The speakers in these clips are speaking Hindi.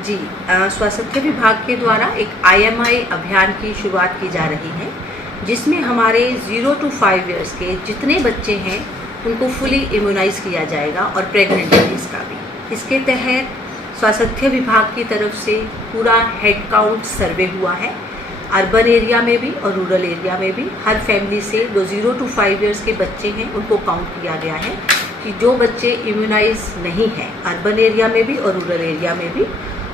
जी, स्वास्थ्य विभाग के द्वारा एक IMI अभियान की शुरुआत की जा रही है, जिसमें हमारे 0 to 5 इयर्स के जितने बच्चे हैं उनको फुली इम्यूनाइज किया जाएगा और प्रेग्नेंट लेडीज़ का भी। इसके तहत स्वास्थ्य विभाग की तरफ से पूरा हेड काउंट सर्वे हुआ है। अर्बन एरिया में भी और रूरल एरिया में भी हर फैमिली से जो 0 to 5 इयर्स के बच्चे हैं उनको काउंट किया गया है कि जो बच्चे इम्यूनाइज नहीं हैं अर्बन एरिया में भी और रूरल एरिया में भी।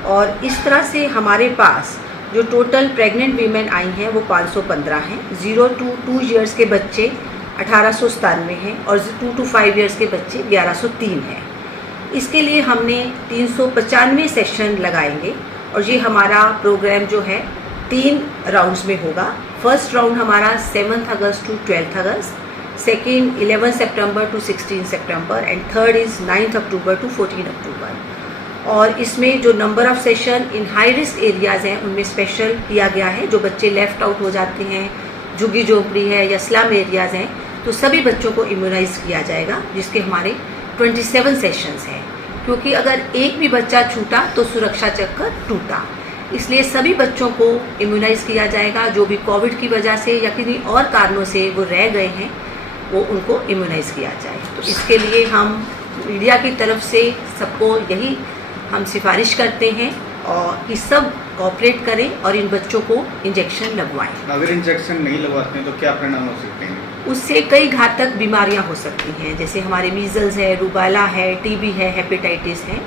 और इस तरह से हमारे पास जो टोटल प्रेग्नेंट वीमेन आई हैं वो 515 हैं। 0 to 2 इयर्स के बच्चे 1897 हैं और 2 to 5 इयर्स के बच्चे 1103 हैं। इसके लिए हमने 395 सेशन लगाएंगे और ये हमारा प्रोग्राम जो है 3 राउंड्स में होगा। फर्स्ट राउंड हमारा 7 August to 12 August, second 11 September to 16 September and third is 9 October to 14 October. और इसमें जो number of session in high risk areas हैं उनमें स्पेशल किया गया है। जो बच्चे लेफ़्ट आउट हो जाते हैं, झुग्गी झोंपड़ी है या स्लम एरियाज़ हैं, तो सभी बच्चों को इम्यूनाइज़ किया जाएगा, जिसके हमारे 27 सेशंस हैं। क्योंकि अगर एक भी बच्चा छूटा तो सुरक्षा चक्कर टूटा, इसलिए सभी बच्चों को इम्यूनाइज़ किया जाएगा। जो भी कोविड की वजह से या किन्हीं और कारणों से वो रह गए हैं वो उनको इम्यूनाइज़ किया जाए। तो इसके लिए हम मीडिया की तरफ से सबको यही हम सिफारिश करते हैं और कि सब कोऑपरेट करें और इन बच्चों को इंजेक्शन लगवाएं। अगर इंजेक्शन नहीं लगवाते हैं तो क्या परिणाम हो सकते हैं? उससे कई घातक बीमारियां हो सकती हैं, जैसे हमारे मीजल्स है, रूबेला है, TB है, हेपेटाइटिस है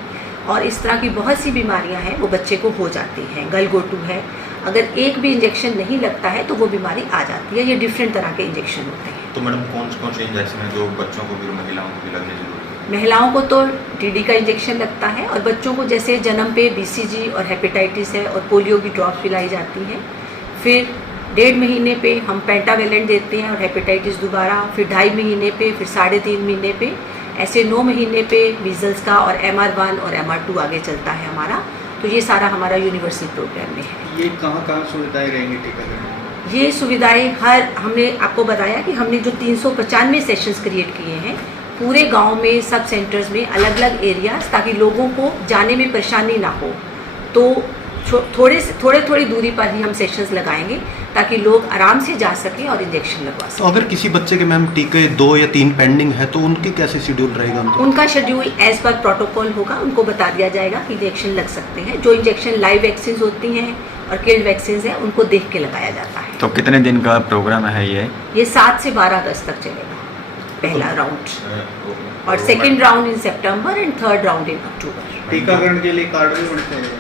और इस तरह की बहुत सी बीमारियां हैं वो बच्चे को हो जाती हैं। गलगोटू है, अगर एक भी इंजेक्शन नहीं लगता है तो वो बीमारी आ जाती है। ये डिफरेंट तरह के इंजेक्शन होते हैं। तो मैडम कौन कौन से इंजेक्शन है जो बच्चों को भी और महिलाओं को भी लगने जरूरी है? महिलाओं को तो TD का इंजेक्शन लगता है और बच्चों को जैसे जन्म पे BCG और हेपेटाइटिस है और पोलियो की ड्रॉप्स पिलाई जाती हैं। फिर 1.5 महीने पे हम पेंटावेलेंट देते हैं और हेपेटाइटिस दोबारा, फिर 2.5 महीने पे, फिर 3.5 महीने पे, ऐसे 9 महीने पे मीजल्स का और MR1 और MR2 आगे चलता है हमारा। तो ये सारा हमारा यूनिवर्सल प्रोग्राम में है। ये कहाँ सुविधाएं रहेंगी टीकाकरण में? ये सुविधाएं हमने आपको बताया कि हमने जो 395 सेशंस क्रिएट किए हैं पूरे गांव में, सब सेंटर्स में, अलग अलग एरियाज, ताकि लोगों को जाने में परेशानी ना हो। तो थोड़ी दूरी पर ही हम सेशंस लगाएंगे ताकि लोग आराम से जा सकें और इंजेक्शन लगवा सकें। तो अगर किसी बच्चे के मैम टीके 2 या 3 पेंडिंग है तो उनकी कैसे शेड्यूल रहेगा? उनका शेड्यूल एज पर प्रोटोकॉल होगा, उनको बता दिया जाएगा कि इंजेक्शन लग सकते हैं। जो इंजेक्शन लाइव वैक्सीन होती हैं और किल्ड वैक्सीन हैं उनको देख के लगाया जाता है। तो कितने दिन का प्रोग्राम है ये 7 से 12 अगस्त तक चलेगा पहला राउंड, और second round in September and third round in October. टीकाकरण के लिए कार्ड भी बनते हैं?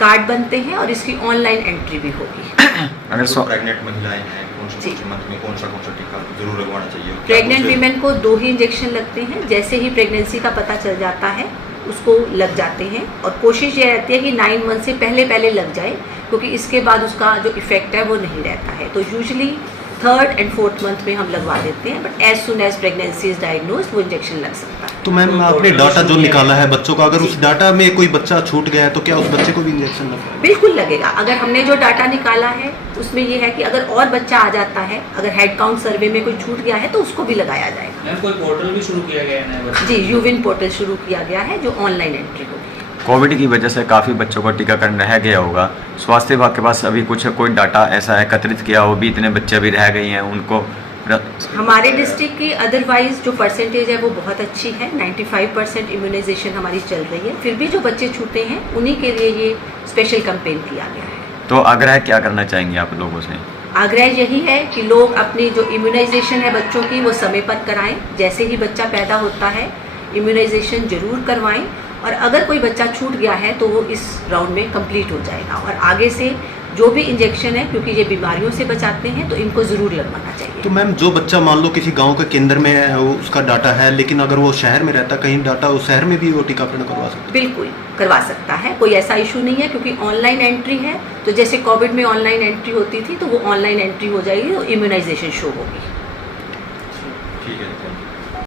कार्ड बनते हैं और इसकी ऑनलाइन एंट्री भी होगी। अगर प्रेग्नेंट महिलाएं हैं कौन सा टीका जरूर लगवाना चाहिए? प्रेग्नेंट वीमेन को 2 ही इंजेक्शन लगते हैं। जैसे ही प्रेगनेंसी का पता चल जाता है उसको लग जाते हैं और कोशिश ये रहती है कि 9 मंथ से पहले लग जाए, क्योंकि इसके बाद उसका जो इफेक्ट है वो नहीं रहता है। तो usually 3rd and 4th month में हम लगवा देते हैं, but as soon as pregnancy is diagnose वो इंजेक्शन लग सकता है। तो मैम आपने डाटा जो निकाला है बच्चों का, अगर उस डाटा में कोई बच्चा छूट गया है तो क्या उस बच्चे को भी इंजेक्शन लगेगा? बिल्कुल लगेगा। अगर हमने जो डाटा निकाला है उसमें ये है कि अगर और बच्चा आ जाता है, अगर हेड काउंट सर्वे में कोई छूट गया है तो उसको भी लगाया जाएगा। मैम कोई पोर्टल भी शुरू किया गया है? जी, यूविन पोर्टल शुरू किया गया है जो ऑनलाइन एंट्री होगी। कोविड की वजह से काफ़ी बच्चों का टीकाकरण रह गया होगा। स्वास्थ्य विभाग के पास अभी कुछ कोई डाटा ऐसा एकत्रित किया हो भी इतने बच्चे अभी रह गए हैं उनको? हमारे डिस्ट्रिक्ट की अदरवाइज जो परसेंटेज है वो बहुत अच्छी है। 95% इम्यूनाइजेशन हमारी चल रही है। फिर भी जो बच्चे छूटे हैं उन्हीं के लिए ये स्पेशल कैंपेन किया गया है। तो आग्रह क्या करना चाहेंगे आप लोगों से? आग्रह यही है कि लोग अपनी जो इम्यूनाइजेशन है बच्चों की वो समय पर कराएं। जैसे ही बच्चा पैदा होता है इम्यूनाइजेशन जरूर करवाएं, और अगर कोई बच्चा छूट गया है तो वो इस राउंड में कंप्लीट हो जाएगा। और आगे से जो भी इंजेक्शन है, क्योंकि ये बीमारियों से बचाते हैं, तो इनको ज़रूर लगवाना चाहिए। तो मैम जो बच्चा मान लो किसी गांव के केंद्र में है, वो उसका डाटा है, लेकिन अगर वो शहर में रहता कहीं डाटा उस शहर में भी वो टीकाकरण करवा सकता है? बिल्कुल करवा सकता है, कोई ऐसा इशू नहीं है, क्योंकि ऑनलाइन एंट्री है। तो जैसे कोविड में ऑनलाइन एंट्री होती थी तो वो ऑनलाइन एंट्री हो जाएगी, तो इम्यूनाइजेशन शो होगी।